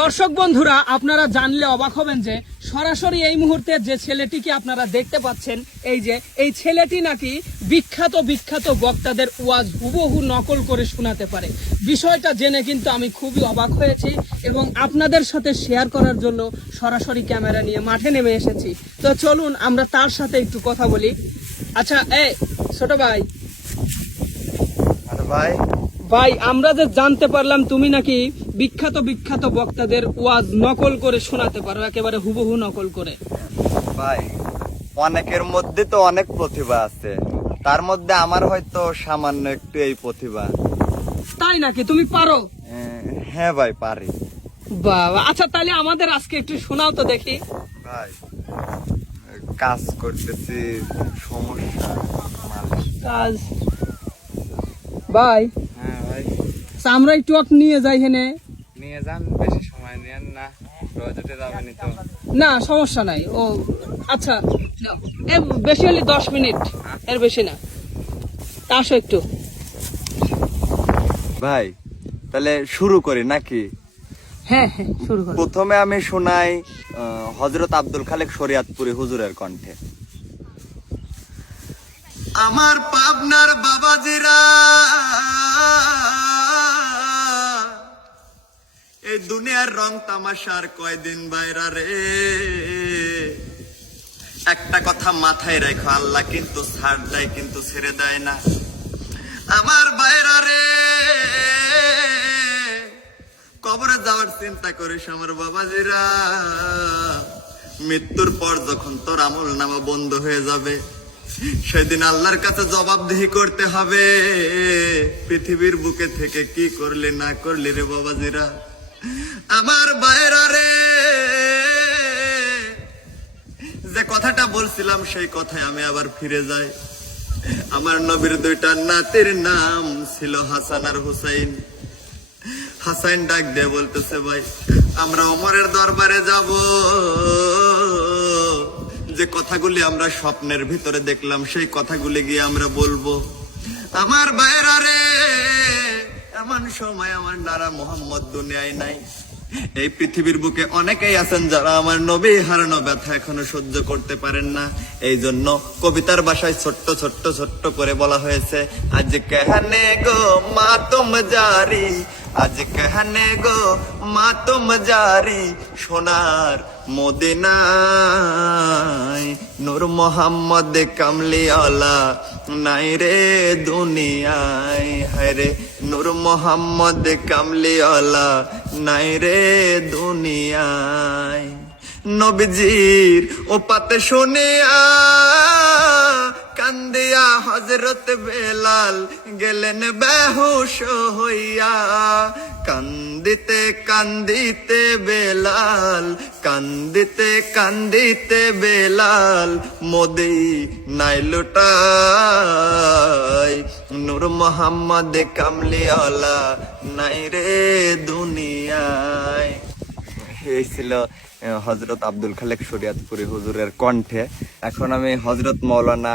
দর্শক বন্ধুরা, আপনারা জানলে অবাক হবেন যে সরাসরি এই মুহূর্তে যে ছেলেটিকে আপনারা দেখতে পাচ্ছেন, এই ছেলেটি নাকি বিখ্যাত বক্তাদের ওয়াজ হুবহু নকল করে শোনাতে পারে। বিষয়টা জেনে কিন্তু আমি খুবই অবাক হয়েছি এবং আপনাদের সাথে শেয়ার করার জন্য সরাসরি ক্যামেরা নিয়ে মাঠে নেমে এসেছি। তো চলুন আমরা তার সাথে একটু কথা বলি। আচ্ছা, ছোট ভাই, ভাই আমরা যে জানতে পারলাম তুমি নাকি বিখ্যাত বক্তাদের ওয়াজ নকল করে শোনাতে পারো, একেবারে হুবহু নকল করে। ভাই, অনেকের মধ্যে তো অনেক প্রতিভা আছে, তার মধ্যে আমার হয়তো সামান্য একটু এই প্রতিভা। তাই নাকি? তুমি পারো? হ্যাঁ ভাই, পারি। বাবা, আচ্ছা তাহলে আমাদের আজকে একটু শোনাও তো দেখি। ভাই, কাজ করতেছি, সমস্যা কাজ। ভাই, হ্যাঁ ভাই, আমরা একটু নিয়ে যাই, হেনে নিয়ে যান, বেশি সময় নিয়েন না, রোজতে যাবেনি তো। না সমস্যা নাই। ও আচ্ছা, নাও। বেশি হলে 10 মিনিট, এর বেশি না। আসো একটু। ভাই তাহলে শুরু করি নাকি? হ্যাঁ শুরু করো। প্রথমে আমি শোনাই হযরত আব্দুল খালেক শরিয়াতপুরী হুজুরের কণ্ঠে। আমার পাবনার বাবাজিরা, এই দুনিয়ার রং তামাশার কয়দিন বাইরা রে, একটা কথা মাথায় রাখো, আল্লাহ কিন্তু ছাড় দেয় কিন্তু ছেড়ে দেয় না। আমার বাইরা রে, কবরে যাওয়ার চিন্তা করিস আমার বাবাজিরা। মৃত্যুর পর যখন তোর আমল নামা বন্ধ হয়ে যাবে, সেদিন আল্লাহর কাছে জবাবদিহি করতে হবে, পৃথিবীর বুকে থেকে কি করলি না করলি রে বাবাজিরা। আমার বাইরা রে, যে কথাটা বলছিলাম সেই কথায় আমি আবার ফিরে যাই। আমার নবীর দুইটা নাতির নাম ছিল হাসান আর হুসাইন। হাসাইন ডাক দিয়ে বলতেছে, ভাই আমরা ওমরের দরবারে যাব, যে কথাগুলি আমরা স্বপ্নের ভিতরে দেখলাম সেই কথাগুলি গিয়ে আমরা বলবো। আমার বাইরা রে, এমন সময় আমার নারা মোহাম্মদ দুনিয়ায় নাই। এই পৃথিবীর বুকে অনেকেই আছেন যারা আমার নবী হারানো ব্যথা এখনো সহ্য করতে পারেন না। এই জন্য কবিতার ভাষায় ছোট্ট করে বলা হয়েছে, আজ কেহানে গো মাতম জারি, আজ কেহানে গো মাতম জারি, সোনার মদিনায় নূর মোহাম্মদ কামলিওয়ালা নাই রে দুনিয়ায়। হায় রে, নূর মোহাম্মদ কামলিওয়ালা নাই রে দুনিয়ায়। নবীজির ও পাতে শুনিয়া কান্দিয়া হযরত বেলাল গেলেন বেহুশ হইয়া। কান্দিতে কান্দিতে বেলাল, কান্দিতে কান্দিতে বেলাল মদিনায় লুটায়। নূর মোহাম্মদ কামলিওয়ালা নাই রে দুনিয়ায়। এই ছিল হযরত আব্দুল খালেক শরিয়াতপুরী হুজুরের কণ্ঠে। এখন আমি হযরত মাওলানা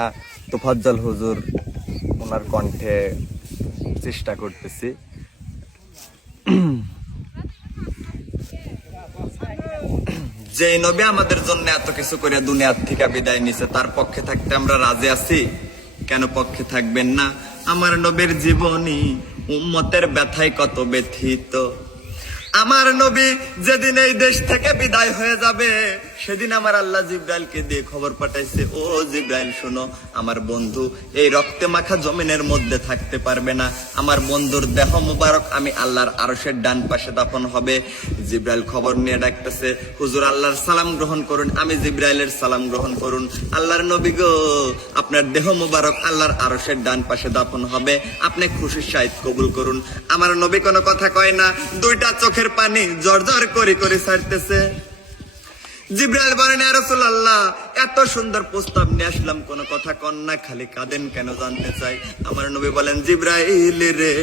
তোফাজ্জল হুজুর ওনার কণ্ঠে চেষ্টা করতেছি। যে নবী আমাদের জন্য এত কিছু করে দুনিয়ার থেকে বিদায় নিছে, তার পক্ষে থাকতে আমরা রাজি আছি, কেন পক্ষে থাকবেন না? আমার নবীর জীবনী উম্মতের ব্যথায় কত ব্যথিত। আমার নবী যেদিন এই দেশ থেকে বিদায় হয়ে যাবে, সেদিন আমার আল্লাহ জিব্রাইলকে দিয়ে খবর পাঠাইছে, ও জিব্রাইল শোনো, আমার বন্ধু এই রক্তে মাখা জমিনের মধ্যে থাকতে পারবে না। আমার বন্ধুর দেহ মুবারক আমি আল্লাহর আরশের ডান পাশে দাফন হবে। জিব্রাইল খবর নিয়ে ডাকতেছে, হুজুর আল্লাহর সালাম গ্রহণ করুন। আমি জিব্রাইলের সালাম গ্রহণ করুন। আল্লাহর নবী গো, আপনার দেহ মুবারক আল্লাহর আরশের ডান পাশে দাফন হবে, আপনি খুশির সহিত কবুল করুন। আমার নবী কোনো কথা কয় না, দুইটা চোখের পানি জর্জর করে করে ছাড়তেছে। জিব্রাইল বলেন, ইয়া রাসূলুল্লাহ, এত সুন্দর প্রস্তাব নিয়ে আসলাম, কোনো কথা কন না, খালি কাঁদেন কেন জানতে চাই। আমার নবী বলেন, জিব্রাইল রে,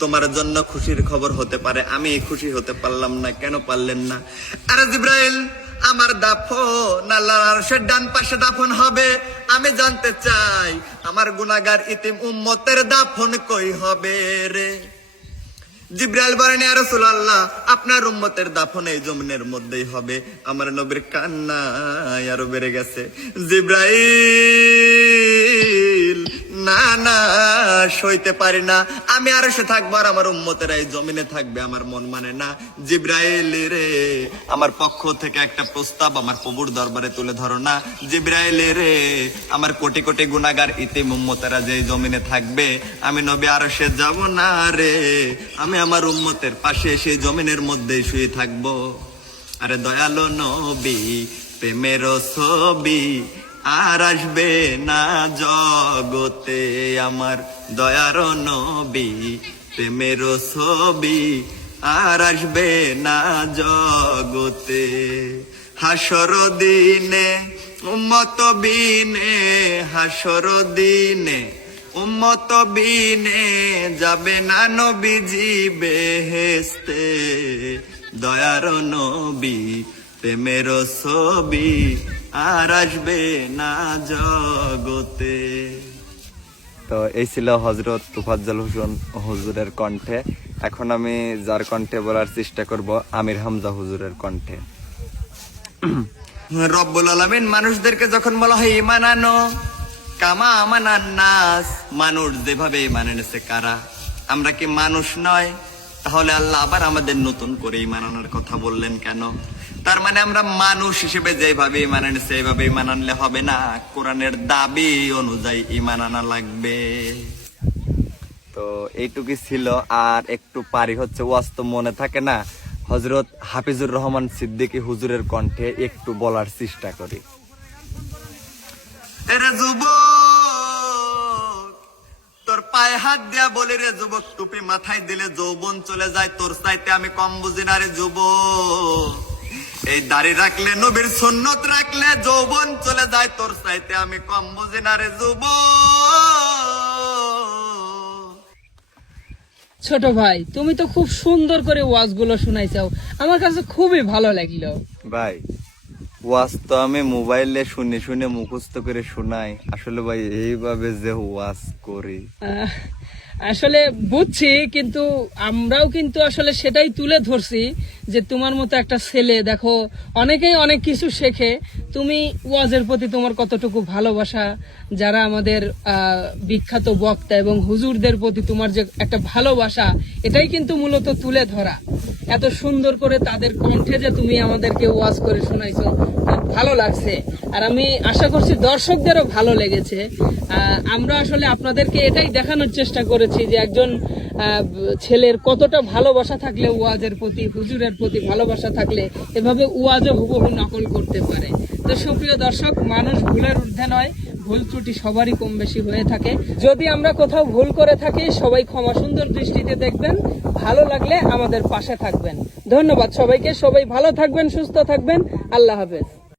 তোমার জন্য খুশির খবর হতে পারে, আমি খুশি হতে পারলাম না, কেন পারলেন না? আরে জিব্রাইল, আমার দাফন আল্লাহর আরশের ডান পাশে দাফন হবে, আমি জানতে চাই আমার গুনাহগার ইতিম উম্মতের দাফন কই হবে রে? জিব্রাইল বলেন ইয়া রাসূলুল্লাহ আপনার উম্মতের দাফন এই জমিনের মধ্যেই হবে। আমার নবীর কান্না আরো বেড়ে গেছে। জিব্রাইল না না সইতে পারি না, আমি আরশে থাকবো আর আমার উম্মতেরা এই জমিনে থাকবে, আমার মন মানে না। জিব্রাইল রে আমার পক্ষ থেকে একটা প্রস্তাব আমার প্রভুর দরবারে তুলে ধরো না। জিব্রাইল রে আমার কোটি কোটি গুনাহগার ইতিম উম্মতেরা যে জমিনে থাকবে, আমি নবী আরশে যাব না রে, আমি আমার উম্মতের পাশে সেই জমিনের মধ্যে শুয়ে থাকবো। আরে দয়ালো নবী প্রেমের ছবি আর আসবে না জগতে, আমার দয়ার নবী প্রেমের ছবি আর আসবে না জগতে। হাসর দিনে উম্মত বিনে, হাসর দিনে উম্মত বিনে যাবে না নবীজি বেহেশতে, দয়ার নবী প্রেমের ছবি আর আসবে না জগতে। তো এই ছিল হযরত তোফাজ্জল হোসেন হুজুরের কণ্ঠে। এখন আমি যার কণ্ঠে বলার চেষ্টা করব আমির হামজা হুজুরের কণ্ঠে। রব্বুল আলামিন মানুষদেরকে যখন বলা হয় ঈমান আনো কামা আমানান নাস, মানুষ যেভাবে ঈমান এনেছে কারা, আমরা কি মানুষ নয়? তাহলে আল্লাহ আবার আমাদের নতুন করে ঈমান আনার কথা বললেন কেন? তার মানে আমরা মানুষ হিসেবে যেভাবে ঈমান এনেছে এইভাবে ঈমান আনলে হবে না, কোরআনের দাবি অনুযায়ী ঈমান আনা লাগবে। তো এইটুকুই ছিল, আর একটু পারি হচ্ছে ওয়াজ তো মনে থাকে না, হযরত হাফিজুর রহমান সিদ্দিকী হুজুরের কণ্ঠে একটু বলার চেষ্টা করি। রে যুবক তোর পায়ে হাত দিয়া বলি রে যুবক, টুপি মাথায় দিলে যৌবন চলে যায়, তোর চাইতে আমি কম বুঝি না রে যুবক। এই দাড়ি রাখলে নবীর সুন্নত রাখলে যৌবন চলে যায়, তোর চাইতে আমি কম বুঝি না রে যুবক। ছোট ভাই, তুমি তো খুব সুন্দর করে ওয়াজগুলো শোনাইছাও, আমার কাছে খুবই ভালো লাগলো। ভাই ওয়াজ তো আমি মোবাইলে শুনে শুনে মুখস্থ করে শোনাই, আসলে ভাই এইভাবে যে ওয়াজ করি আসলে বুঝছি, কিন্তু আমরাও কিন্তু আসলে সেটাই তুলে ধরছি যে তোমার মতো একটা ছেলে দেখো অনেকেই অনেক কিছু শেখে, তুমি ওয়াজের প্রতি তোমার কতটুকু ভালোবাসা, যারা আমাদের বিখ্যাত বক্তা এবং হুজুরদের প্রতি তোমার যে একটা ভালোবাসা, এটাই কিন্তু মূলত তুলে ধরা। এত সুন্দর করে তাদের কণ্ঠে যে তুমি আমাদেরকে ওয়াজ করে শোনাইছো, খুব ভালো লাগছে। আর আমি আশা করছি দর্শকদেরও ভালো লেগেছে। আমরা আসলে আপনাদেরকে এটাই দেখানোর চেষ্টা করেছি যে একজন ছেলের কতটা ভালোবাসা থাকলে ওয়াজের প্রতি, হুজুরের প্রতি ভালোবাসা থাকলে এভাবে ওয়াজও হুবহু নকল করতে পারে। তো সুপ্রিয় দর্শক, মানুষ ভুলের ঊর্ধ্বে নয়, ভুল ত্রুটি সবারই কম বেশি হয়ে থাকে। যদি আমরা কোথাও ভুল করে থাকি, সবাই ক্ষমা সুন্দর দৃষ্টিতে দেখবেন, ভালো লাগলে আমাদের পাশে থাকবেন। ধন্যবাদ সবাইকে, সবাই ভালো থাকবেন, সুস্থ থাকবেন, আল্লাহ হাফেজ।